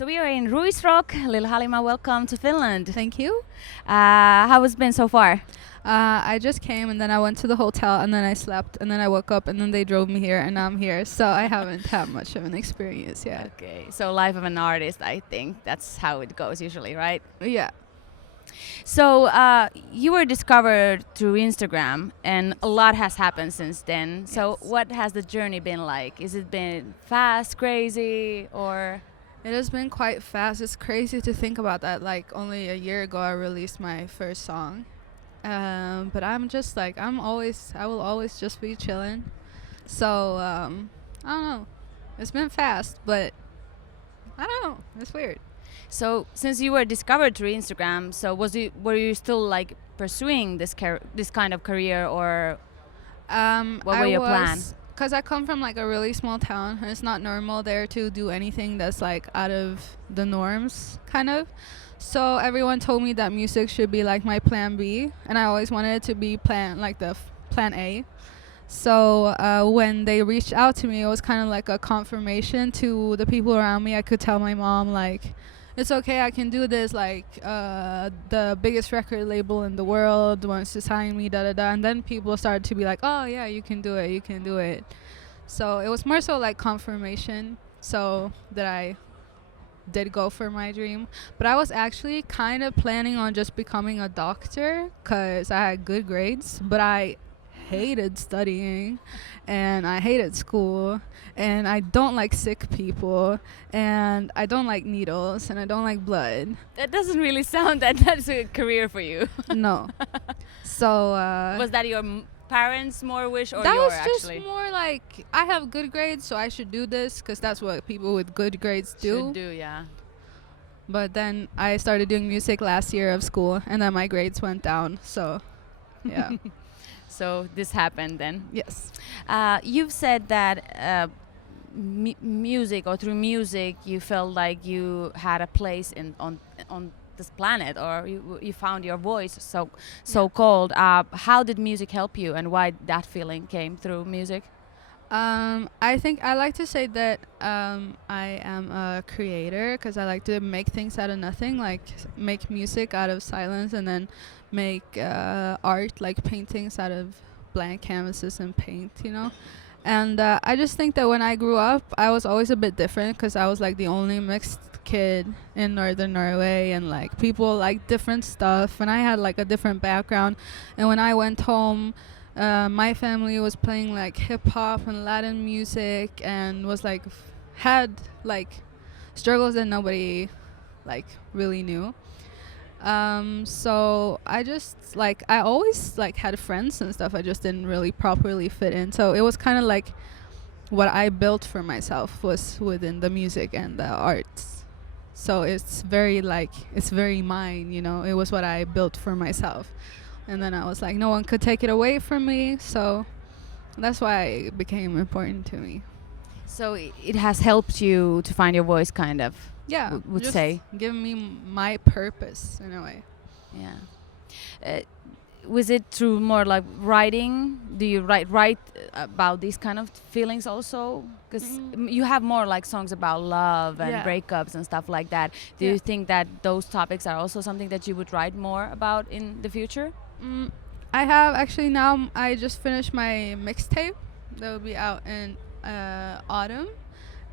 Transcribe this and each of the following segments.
So we are in Ruisrock. Lil Halima, welcome to Finland. Thank you. How has it been so far? I just came and then I went to the hotel and then I slept and then I woke up and then they drove me here and now I'm here. So I haven't had much of an experience yet. Okay, so life of an artist, I think that's how it goes usually, right? Yeah. So you were discovered through Instagram, and a lot has happened since then. So Yes. what has the journey been like? Is it been fast, crazy, or? It has been quite fast. It's crazy to think about that. Like only a year ago I released my first song. But I'm just like I will always just be chilling. So I don't know. It's been fast, but I don't know. It's weird. So since you were discovered through Instagram, so were you still like pursuing this kind of career, or what were your plans? Because I come from like a really small town, and it's not normal there to do anything that's like out of the norms, kind of. So everyone told me that music should be like my plan B, and I always wanted it to be plan A. So when they reached out to me, it was kind of like a confirmation to the people around me. I could tell my mom like, it's okay, I can do this. Like the biggest record label in the world wants to sign me, da da da. And then people started to be like, oh yeah, you can do it, you can do it. So it was more so like confirmation. So that I did go for my dream. But I was actually kind of planning on just becoming a doctor because I had good grades, but I hated studying and I hated school and I don't like sick people and I don't like needles and I don't like blood. That doesn't really sound that that's a career for you. No. So Was that your parents' more wish, or that your was just actually? more like I have good grades, so I should do this because that's what people with good grades do. Should do, yeah. But then I started doing music last year of school and then my grades went down, so yeah. So this happened then. Yes. You've said that music, or through music, you felt like you had a place on this planet, or you found your voice, so called. How did music help you, and why that feeling came through music? I think I like to say that I am a creator because I like to make things out of nothing, like make music out of silence and then make art, like paintings out of blank canvases and paint, you know? And I just think that when I grew up, I was always a bit different because I was like the only mixed kid in northern Norway, and like people like different stuff, and I had like a different background. And when I went home, my family was playing like hip hop and Latin music and was like had like struggles that nobody like really knew. So I just like I always like had friends and stuff. I just didn't really properly fit in. So it was kind of like what I built for myself was within the music and the arts. So it's very mine, you know. It was what I built for myself. And then I was like, no one could take it away from me. So that's why it became important to me. So it has helped you to find your voice, kind of. Yeah, Would just say. give me my purpose in a way. Yeah. Was it through more like writing? Do you write about these kind of feelings also? Because you have more like songs about love and Yeah. breakups and stuff like that. Do Yeah. you think that those topics are also something that you would write more about in the future? I have actually now. I just finished my mixtape that will be out in autumn,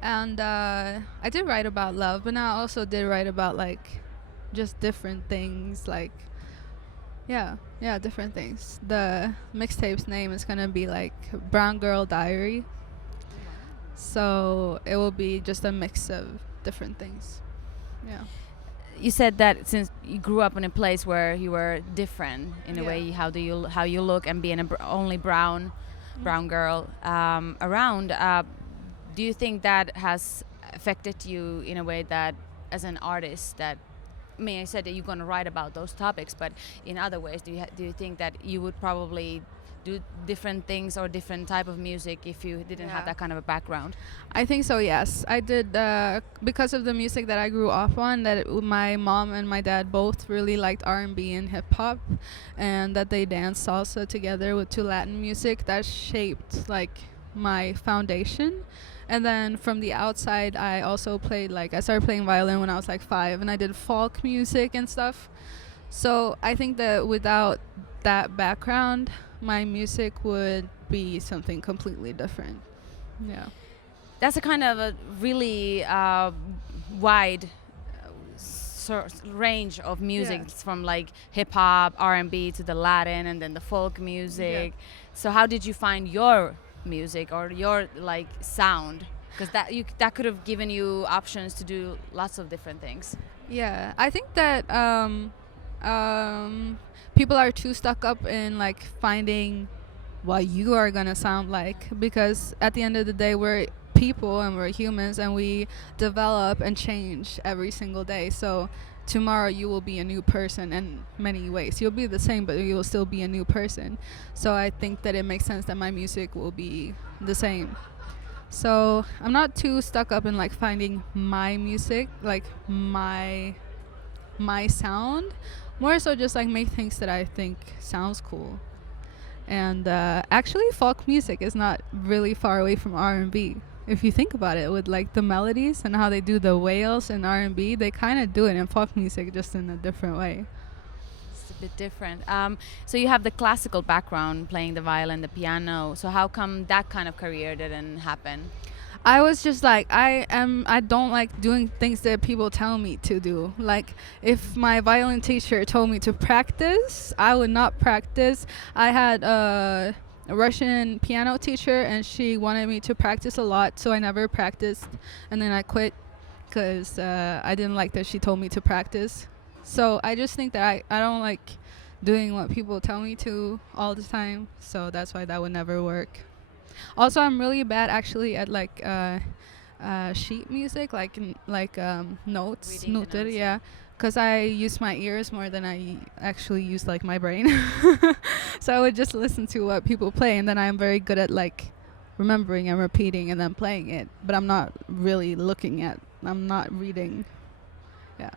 and I did write about love, but now I also did write about like just different things, like different things. The mixtape's name is gonna be like Brown Girl Diary, so it will be just a mix of different things. Yeah. You said that since you grew up in a place where you were different in a Yeah. way, how you look, and being only brown girl around, do you think that has affected you in a way that, as an artist, that I said that you're going to write about those topics, but in other ways, do you think that you would probably do different things or different type of music if you didn't have Yeah. that kind of a background? I think so, yes. I did, because of the music that I grew up on, my mom and my dad both really liked R&B and hip-hop, and that they danced salsa together to Latin music. That shaped, like, my foundation. And then from the outside, I also played, like, I started playing violin when I was like 5, and I did folk music and stuff. So I think that without that background, my music would be something completely different. Yeah. That's a kind of a really wide range of music. Yeah. It's from like hip hop, R&B to the Latin, and then the folk music. So how did you find your music or your like sound? Because that could have given you options to do lots of different things. Yeah, I think that people are too stuck up in like finding what you are gonna sound like, because at the end of the day we're people and we're humans and we develop and change every single day. So tomorrow you will be a new person in many ways. You'll be the same, but you will still be a new person. So I think that it makes sense that my music will be the same. So I'm not too stuck up in like finding my music, like my sound. More so just like make things that I think sounds cool. And actually folk music is not really far away from R&B. If you think about it, with like the melodies and how they do the wails in R&B, they kind of do it in folk music, just in a different way. It's a bit different. So you have the classical background, playing the violin, the piano. So how come that kind of career didn't happen? I was just like, I don't like doing things that people tell me to do. Like, if my violin teacher told me to practice, I would not practice. I had a Russian piano teacher, and she wanted me to practice a lot, so I never practiced. And then I quit because I didn't like that she told me to practice. So I just think that I don't like doing what people tell me to all the time. So that's why that would never work. Also, I'm really bad actually at like sheet music, like notes, Reading the notes, yeah. Because I use my ears more than I actually use like my brain. So I would just listen to what people play, and then I'm very good at like remembering and repeating and then playing it. But I'm not really I'm not reading. Yeah.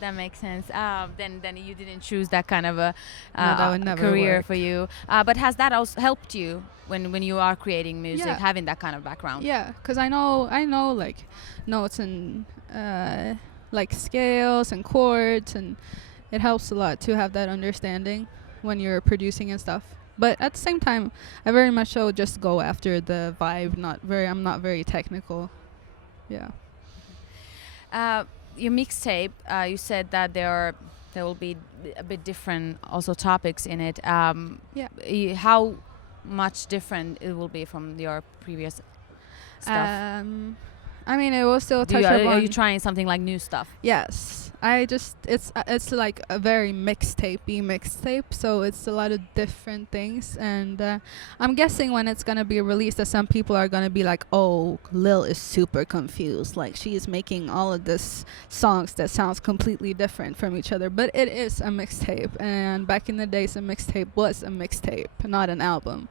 That makes sense. Then you didn't choose that kind of a that would never career work. for you. But has that also helped you when you are creating music, Yeah. having that kind of background? Yeah, because I know like notes and like scales and chords, and it helps a lot to have that understanding when you're producing and stuff. But at the same time, I very much so just go after the vibe. I'm not very technical. Yeah. Your mixtape, you said that there will be a bit different also topics in it. Yeah. How much different it will be from your previous stuff? I mean, it will still touch Are upon. you trying something like new stuff? Yes, it's like a very mixtapey mixtape, so it's a lot of different things, and I'm guessing when it's gonna be released, that some people are gonna be like, "Oh, Lil is super confused. Like, she is making all of this songs that sounds completely different from each other." But it is a mixtape, and back in the days, a mixtape was a mixtape, not an album.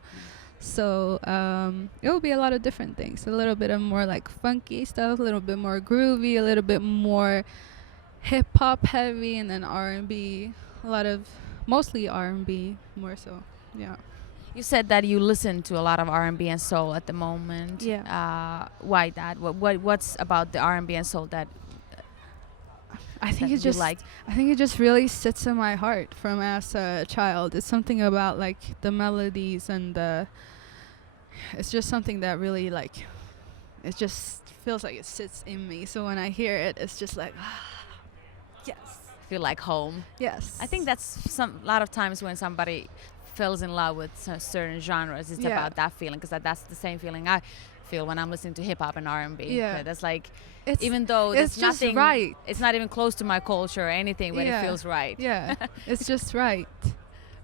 So it will be a lot of different things. A little bit of more like funky stuff, a little bit more groovy, a little bit more hip hop heavy, and then R&B. Mostly R&B, more so. Yeah. You said that you listen to a lot of R&B and soul at the moment. Yeah. Why that? What's about the R&B and soul that I think that you like? I think it just really sits in my heart from as a child. It's something about like the melodies and it's just something that really like, it just feels like it sits in me. So when I hear it, it's just like, yes. Feel like home. Yes. I think that's a lot of times when somebody falls in love with certain genres, it's about that feeling, because that's the same feeling I feel when I'm listening to hip hop and R&B. Yeah. That's like, It's, even though it's there's just nothing right. It's not even close to my culture or anything, but it feels right. Yeah. It's just right.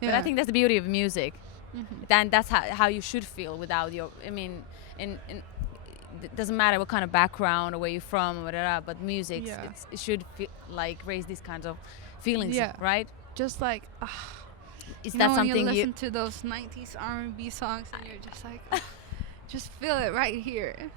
But I think that's the beauty of music. Mm-hmm. Then that's how you should feel without your. I mean, it doesn't matter what kind of background or where you're from or whatever, but music, it should like raise these kinds of feelings, right? Just like, is that something when you listen to those 90s R&B songs and you're just like, just feel it right here.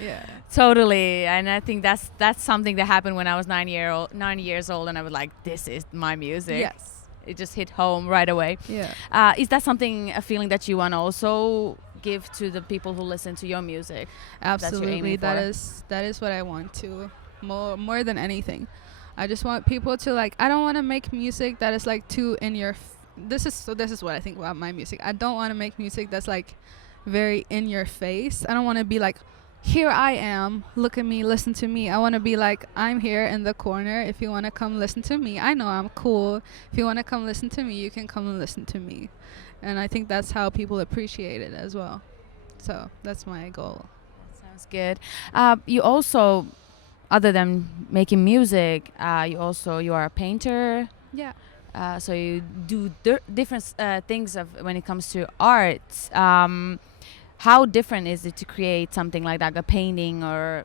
Yeah. Totally, and I think that's something that happened when I was 9 years old, and I was like, this is my music. Yes. It just hit home right away. Yeah. Is that a feeling that you want to also give to the people who listen to your music. Absolutely, That's that is what I want to more than anything. I just want people to like. I don't want to make music that is like too in your. This is what I think about my music. I don't want to make music that's like very in your face. I don't want to be like, here I am, look at me, listen to me. I want to be like, I'm here in the corner. If you want to come listen to me, I know I'm cool. If you want to come listen to me, you can come and listen to me. And I think that's how people appreciate it as well. So that's my goal. Sounds good. You also, other than making music, you are a painter. Yeah. So you do different things when it comes to art. How different is it to create something like that, a painting or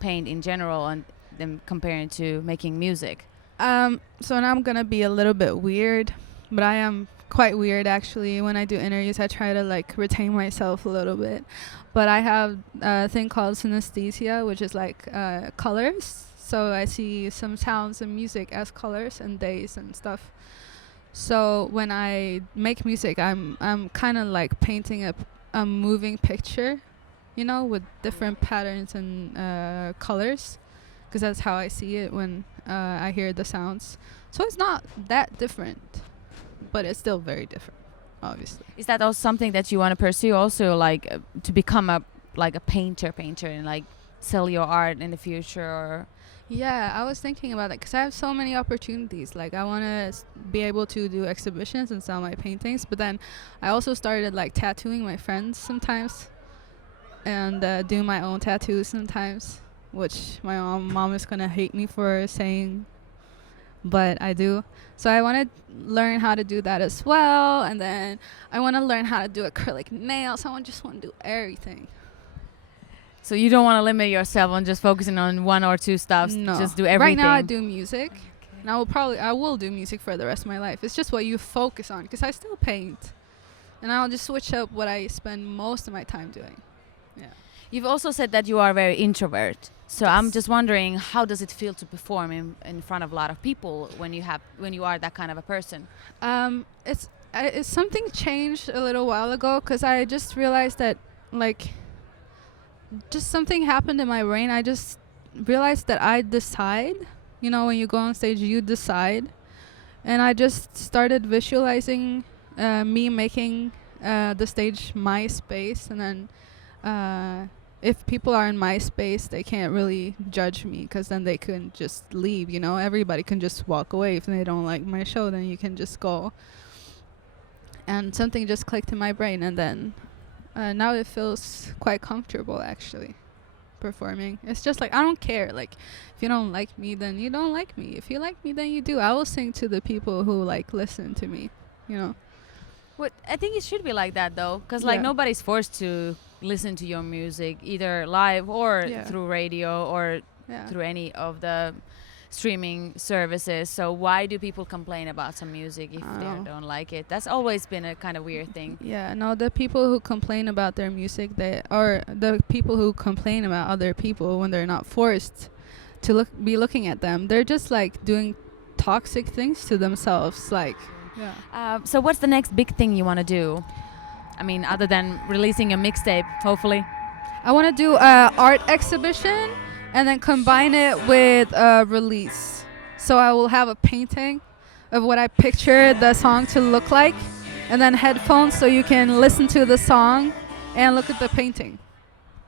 paint in general, and then comparing to making music? So now I'm gonna be a little bit weird, but I am quite weird actually. When I do interviews, I try to like retain myself a little bit. But I have a thing called synesthesia, which is like colors. So I see some sounds and music as colors and days and stuff. So when I make music, I'm kind of like painting a moving picture, with different patterns and colors, because that's how I see it when I hear the sounds. So it's not that different, but it's still very different, obviously. Is that also something that you want to pursue also, like to become a painter and like sell your art in the future? Or Yeah, I was thinking about that because I have so many opportunities. Like I want to be able to do exhibitions and sell my paintings, but then I also started like tattooing my friends sometimes and do my own tattoos sometimes, which my mom is going to hate me for saying, but I do. So I want to learn how to do that as well, and then I want to learn how to do acrylic nails. I just want to do everything. So you don't want to limit yourself on just focusing on one or two stuff. No. Just do everything. Right now I do music. Okay. And I will do music for the rest of my life. It's just what you focus on, because I still paint. And I'll just switch up what I spend most of my time doing. Yeah. You've also said that you are very introvert. So Yes. I'm just wondering, how does it feel to perform in front of a lot of people when you are that kind of a person? It's something changed a little while ago, because I just realized that like just something happened in my brain. I just realized that I decide, when you go on stage, you decide. And I just started visualizing me making the stage my space. And then if people are in my space, they can't really judge me, because then they can just leave, Everybody can just walk away. If they don't like my show, then you can just go. And something just clicked in my brain, and then now it feels quite comfortable actually performing. It's just like I don't care. Like if you don't like me, then you don't like me. If you like me, then you do. I will sing to the people who like listen to me. Well, I think it should be like that though, because like nobody's forced to listen to your music either live or through radio or through any of the streaming services. So why do people complain about some music if they don't like it? That's always been a kind of weird thing. Yeah, no, the people who complain about their music, or the people who complain about other people when they're not forced to be looking at them, they're just like doing toxic things to themselves. Like, so what's the next big thing you want to do? I mean, other than releasing a mixtape, hopefully. I want to do an art exhibition and then combine it with a release. So I will have a painting of what I picture the song to look like, and then headphones so you can listen to the song and look at the painting.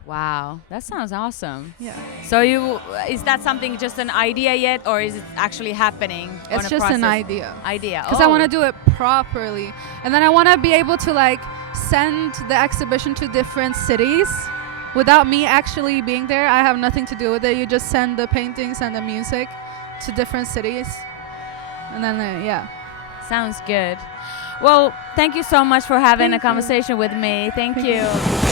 Wow, that sounds awesome. Yeah. So is that something just an idea yet, or is it actually happening? It's just an idea. Because I want to do it properly. And then I want to be able to like send the exhibition to different cities. Without me actually being there, I have nothing to do with it. You just send the paintings and the music to different cities. And then, Sounds good. Well, thank you so much for having a conversation with me. Thank you.